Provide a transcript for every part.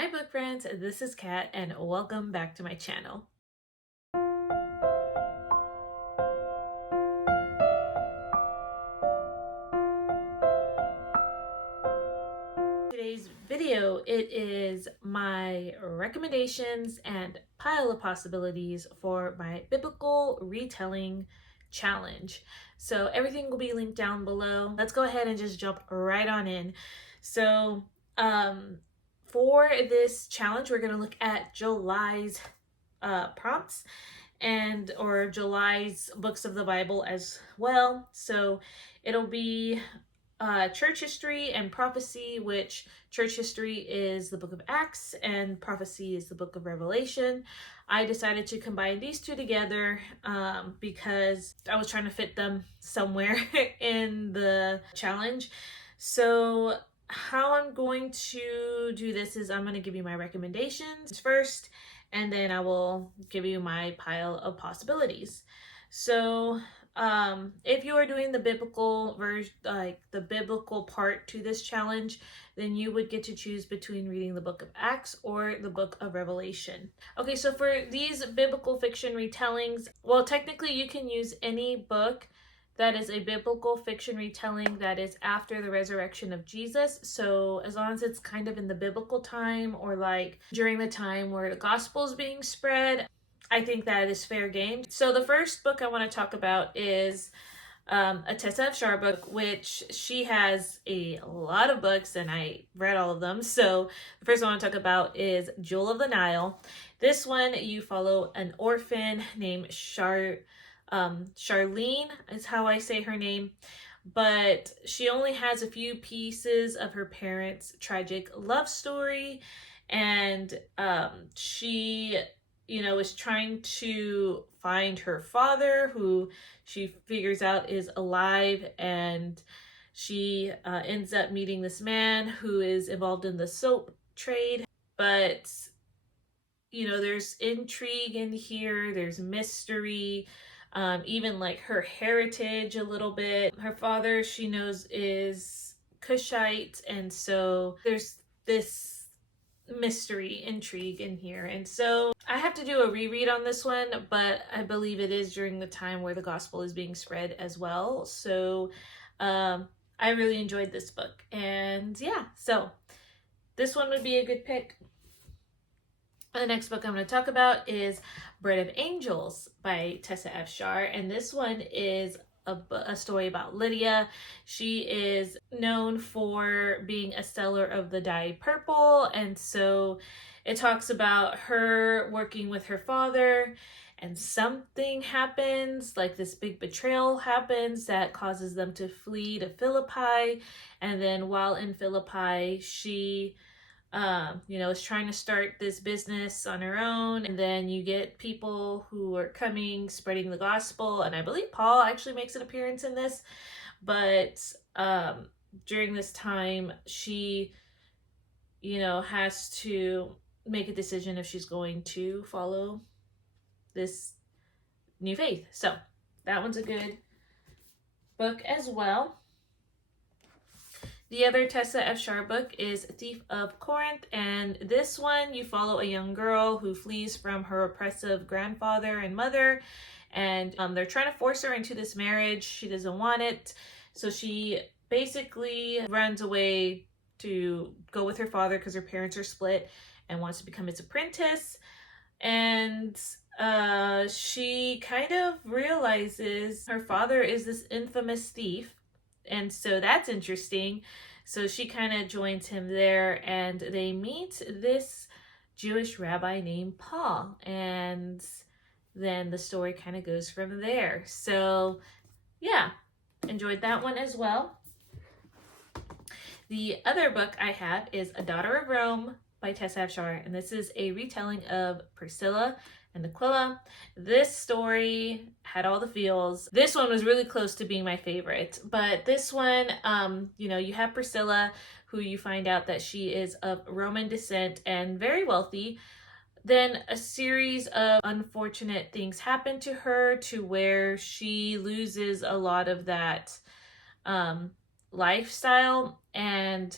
Hi book friends, this is Kat and welcome back to my channel. Today's video, it is my recommendations and pile of possibilities for my biblical retelling challenge. So everything will be linked down below. Let's go ahead and just jump right on in. So for this challenge, we're going to look at July's prompts and or July's books of the Bible as well. So it'll be church history and prophecy, which church history is the book of Acts and prophecy is the book of Revelation. I decided to combine these two together because I was trying to fit them somewhere in the challenge. So how I'm going to do this is I'm going to give you my recommendations first, and then I will give you my pile of possibilities. So if you are doing the biblical version, like the biblical part to this challenge, then you would get to choose between reading the book of Acts or the book of Revelation. Okay, so for these biblical fiction retellings, well, technically you can use any book that is a biblical fiction retelling that is after the resurrection of Jesus. So as long as it's kind of in the biblical time or like during the time where the gospel is being spread, I think that is fair game. So the first book I want to talk about is a Tessa F. Shar book, which she has a lot of books and I read all of them. So the first one I want to talk about is Jewel of the Nile. This one, you follow an orphan named Charlene is how I say her name, but she only has a few pieces of her parents' tragic love story, and she is trying to find her father, who she figures out is alive, and she ends up meeting this man who is involved in the soap trade. But there's intrigue in here, there's mystery, even like her heritage a little bit. Her father, she knows, is Cushite, and so there's this mystery intrigue in here. And so I have to do a reread on this one, but I believe it is during the time where the gospel is being spread as well. So I really enjoyed this book, and yeah, so this one would be a good pick. The next book I'm going to talk about is Bread of Angels by Tessa F. Shar, and this one is a story about Lydia. She is known for being a seller of the dye purple, and so it talks about her working with her father, and something happens, like this big betrayal happens that causes them to flee to Philippi, and then while in Philippi, she is trying to start this business on her own. And then you get people who are coming, spreading the gospel. And I believe Paul actually makes an appearance in this. But during this time, she, has to make a decision if she's going to follow this new faith. So that one's a good book as well. The other Tessa F. Shar book is Thief of Corinth, and this one you follow a young girl who flees from her oppressive grandfather and mother, and they're trying to force her into this marriage. She doesn't want it, so she basically runs away to go with her father because her parents are split, and wants to become his apprentice. And she kind of realizes her father is this infamous thief, and so that's interesting. So she kind of joins him there, and they meet this Jewish rabbi named Paul, and then the story kind of goes from there. So yeah, enjoyed that one as well. The other book I have is A Daughter of Rome by Tessa F. Shar, and this is a retelling of Priscilla and Aquila. This story had all the feels. This one was really close to being my favorite, but this one, you have Priscilla, who you find out that she is of Roman descent and very wealthy. Then a series of unfortunate things happen to her to where she loses a lot of that lifestyle, and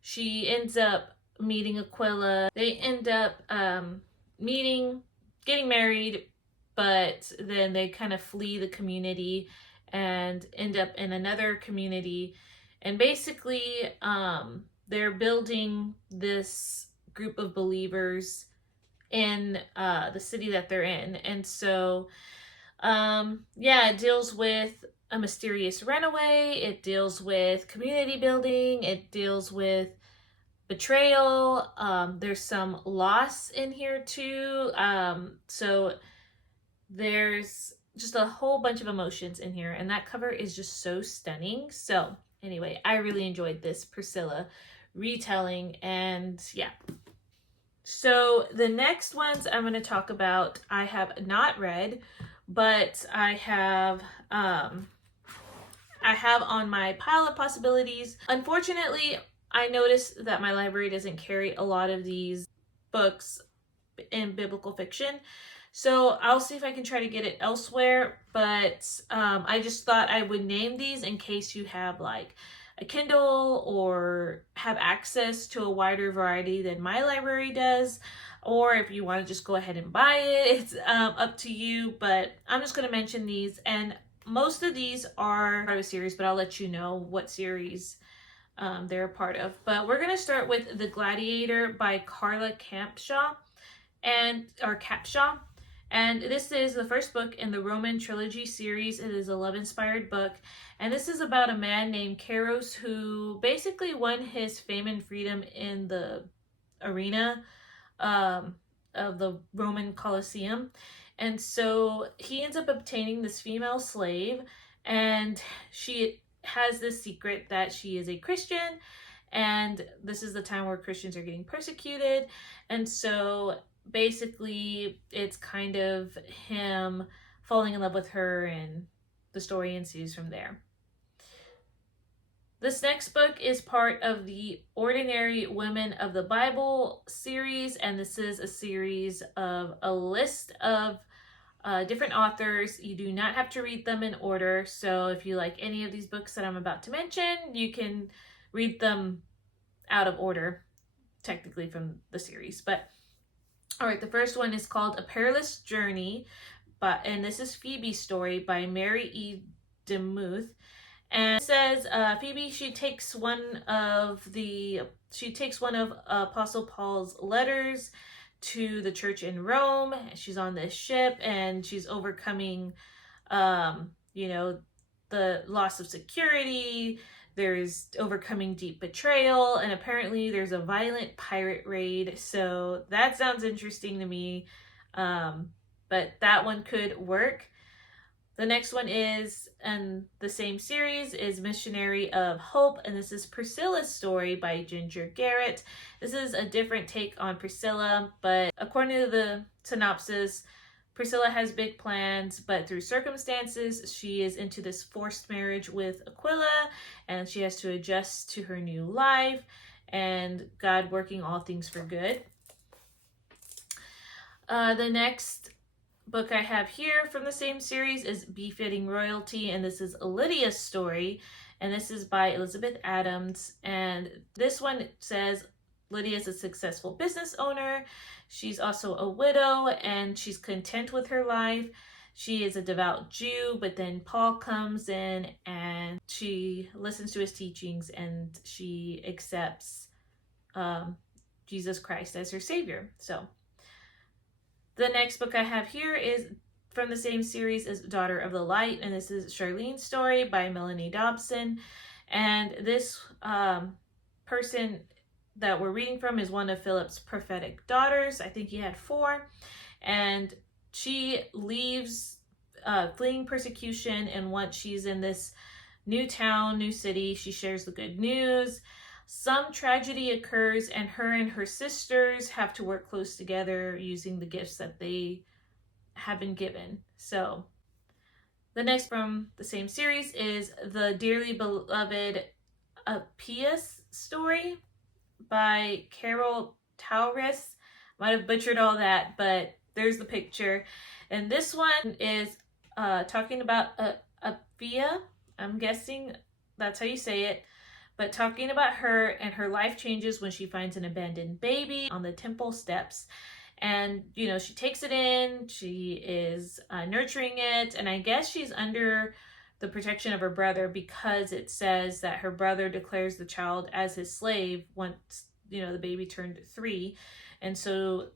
she ends up meeting Aquila. They end up meeting, getting married, but then they kind of flee the community and end up in another community. And basically, they're building this group of believers in the city that they're in. And so, yeah, it deals with a mysterious runaway, it deals with community building, it deals with betrayal. There's some loss in here too. So there's just a whole bunch of emotions in here, and that cover is just so stunning. So anyway, I really enjoyed this Priscilla retelling, and yeah. So the next ones I'm going to talk about, I have not read, but I have on my pile of possibilities. Unfortunately, I noticed that my library doesn't carry a lot of these books in biblical fiction. So I'll see if I can try to get it elsewhere, but I just thought I would name these in case you have like a Kindle or have access to a wider variety than my library does, or if you want to just go ahead and buy it, it's up to you. But I'm just going to mention these, and most of these are part of a series, but I'll let you know what series they're a part of. But we're going to start with The Gladiator by Carla Capshaw. And this is the first book in the Roman trilogy series. It is a love-inspired book, and this is about a man named Kairos who basically won his fame and freedom in the arena of the Roman Colosseum. And so he ends up obtaining this female slave, and she has this secret that she is a Christian, and this is the time where Christians are getting persecuted. And so basically it's kind of him falling in love with her, and the story ensues from there. This next book is part of the Ordinary Women of the Bible series, and this is a series of a list of different authors. You do not have to read them in order, so if you like any of these books that I'm about to mention, you can read them out of order, technically, from the series. But all right, the first one is called A Perilous Journey, and this is Phoebe's story by Mary E. DeMuth. And it says Phoebe, she takes one of Apostle Paul's letters to the church in Rome. She's on this ship, and she's overcoming the loss of security. There's overcoming deep betrayal, and apparently there's a violent pirate raid. So that sounds interesting to me, but that one could work. The next one is, in the same series, is Missionary of Hope, and this is Priscilla's story by Ginger Garrett. This is a different take on Priscilla, but according to the synopsis, Priscilla has big plans, but through circumstances, she is into this forced marriage with Aquila, and she has to adjust to her new life, and God working all things for good. The next book I have here from the same series is Befitting Royalty, and this is Lydia's story, and this is by Elizabeth Adams. And this one says Lydia is a successful business owner. She's also a widow, and she's content with her life. She is a devout Jew, but then Paul comes in and she listens to his teachings, and she accepts Jesus Christ as her savior. So the next book I have here is from the same series as Daughter of the Light, and this is Charlene's story by Melanie Dobson. And this person that we're reading from is one of Philip's prophetic daughters. I think he had 4. And she leaves fleeing persecution, and once she's in this new town, new city, she shares the good news. Some tragedy occurs, and her sisters have to work close together using the gifts that they have been given. So the next from the same series is The Dearly Beloved Appius story by Carol Tauris. Might have butchered all that, but there's the picture. And this one is talking about Appia. I'm guessing that's how you say it. but talking about her, and her life changes when she finds an abandoned baby on the temple steps. And, you know, she takes it in, she is nurturing it, and I guess she's under the protection of her brother, because it says that her brother declares the child as his slave once, you know, the baby turned 3. And so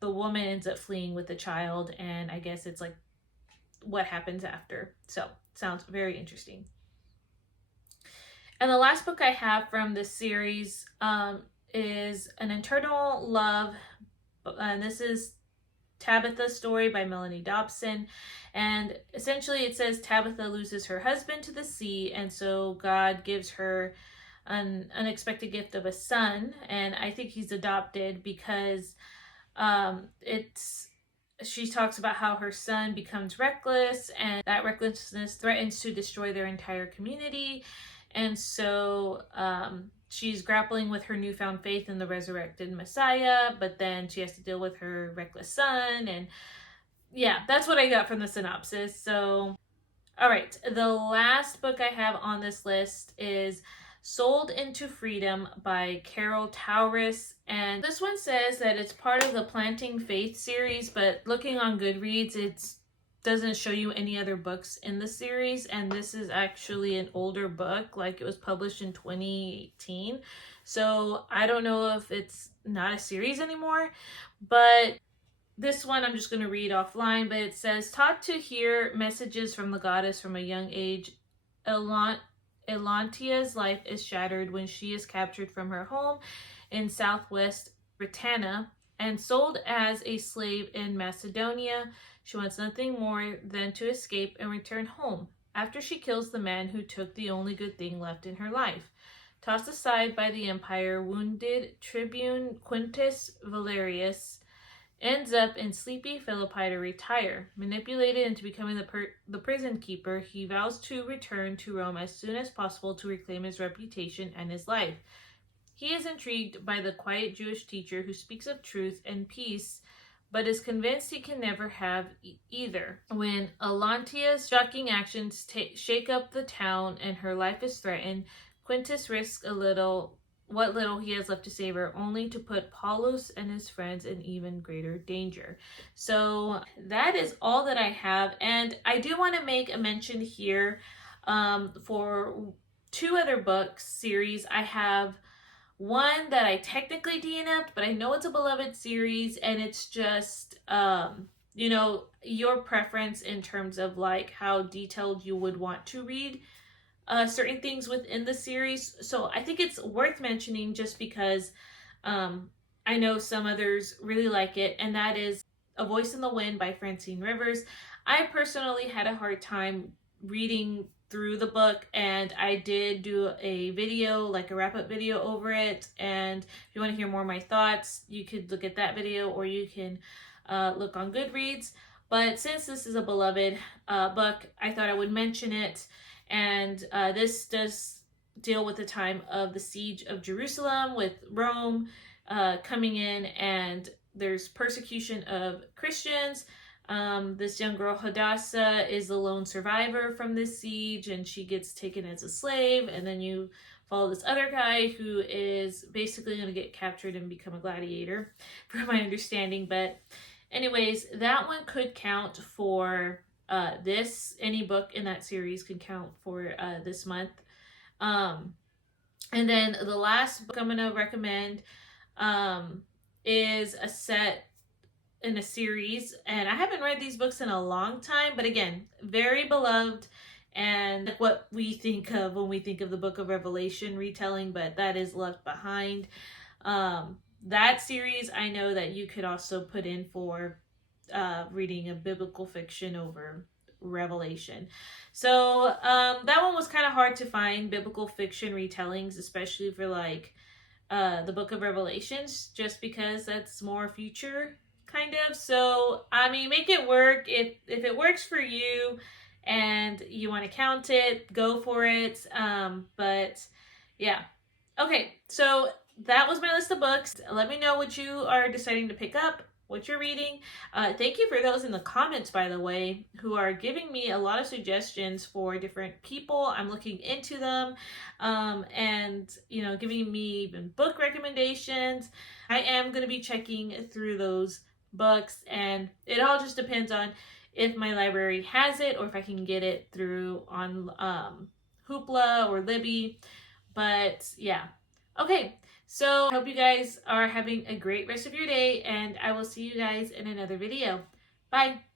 the woman ends up fleeing with the child, and I guess it's like what happens after. So, sounds very interesting. And the last book I have from this series is An Eternal Love, and this is Tabitha's story by Melanie Dobson. And essentially it says Tabitha loses her husband to the sea, and so God gives her an unexpected gift of a son, and I think he's adopted because she talks about how her son becomes reckless, and that recklessness threatens to destroy their entire community. And so she's grappling with her newfound faith in the resurrected Messiah, but then she has to deal with her reckless son. And yeah, that's what I got from the synopsis. So, all right, the last book I have on this list is Sold into Freedom by Carol Tauris. And this one says that it's part of the Planting Faith series, but looking on Goodreads, it doesn't show you any other books in the series. And this is actually an older book, like it was published in 2018. So I don't know if it's not a series anymore, but this one I'm just going to read offline. But it says, taught to hear messages from the goddess from a young age, Elantia's life is shattered when she is captured from her home in southwest Britannia and sold as a slave in Macedonia. She wants nothing more than to escape and return home after she kills the man who took the only good thing left in her life. Tossed aside by the empire, wounded tribune Quintus Valerius ends up in sleepy Philippi to retire. Manipulated into becoming the prison keeper, he vows to return to Rome as soon as possible to reclaim his reputation and his life. He is intrigued by the quiet Jewish teacher who speaks of truth and peace, but is convinced he can never have either. When Elantia's shocking actions shake up the town and her life is threatened, Quintus risks what little he has left to save her, only to put Paulus and his friends in even greater danger. So that is all that I have. And I do want to make a mention here for 2 other books series. I have one that I technically DNF'd, but I know it's a beloved series, and it's just, you know, your preference in terms of like how detailed you would want to read certain things within the series. So I think it's worth mentioning just because I know some others really like it, and that is A Voice in the Wind by Francine Rivers. I personally had a hard time reading through the book, and I did do a video, like a wrap-up video over it, and if you want to hear more of my thoughts, you could look at that video, or you can look on Goodreads. But since this is a beloved book, I thought I would mention it. And this does deal with the time of the siege of Jerusalem, with Rome coming in, and there's persecution of Christians. This young girl, Hadassah, is the lone survivor from this siege, and she gets taken as a slave. And then you follow this other guy who is basically going to get captured and become a gladiator, from my understanding. But anyways, that one could count for any book in that series can count for this month. And then the last book I'm going to recommend is a set in a series, and I haven't read these books in a long time, but again, very beloved, and what we think of when we think of the Book of Revelation retelling, but that is Left Behind. That series I know that you could also put in for reading a biblical fiction over Revelation. So that one was kind of hard to find, biblical fiction retellings, especially for like the Book of Revelations, just because that's more future kind of. So I mean, make it work. If it works for you and you want to count it, go for it. But yeah. Okay, so that was my list of books. Let me know what you are deciding to pick up. what you're reading. Thank you for those in the comments, by the way, who are giving me a lot of suggestions for different people. I'm looking into them, and giving me even book recommendations. I am going to be checking through those books, and it all just depends on if my library has it or if I can get it through on Hoopla or Libby. But yeah. Okay, so I hope you guys are having a great rest of your day, and I will see you guys in another video. Bye!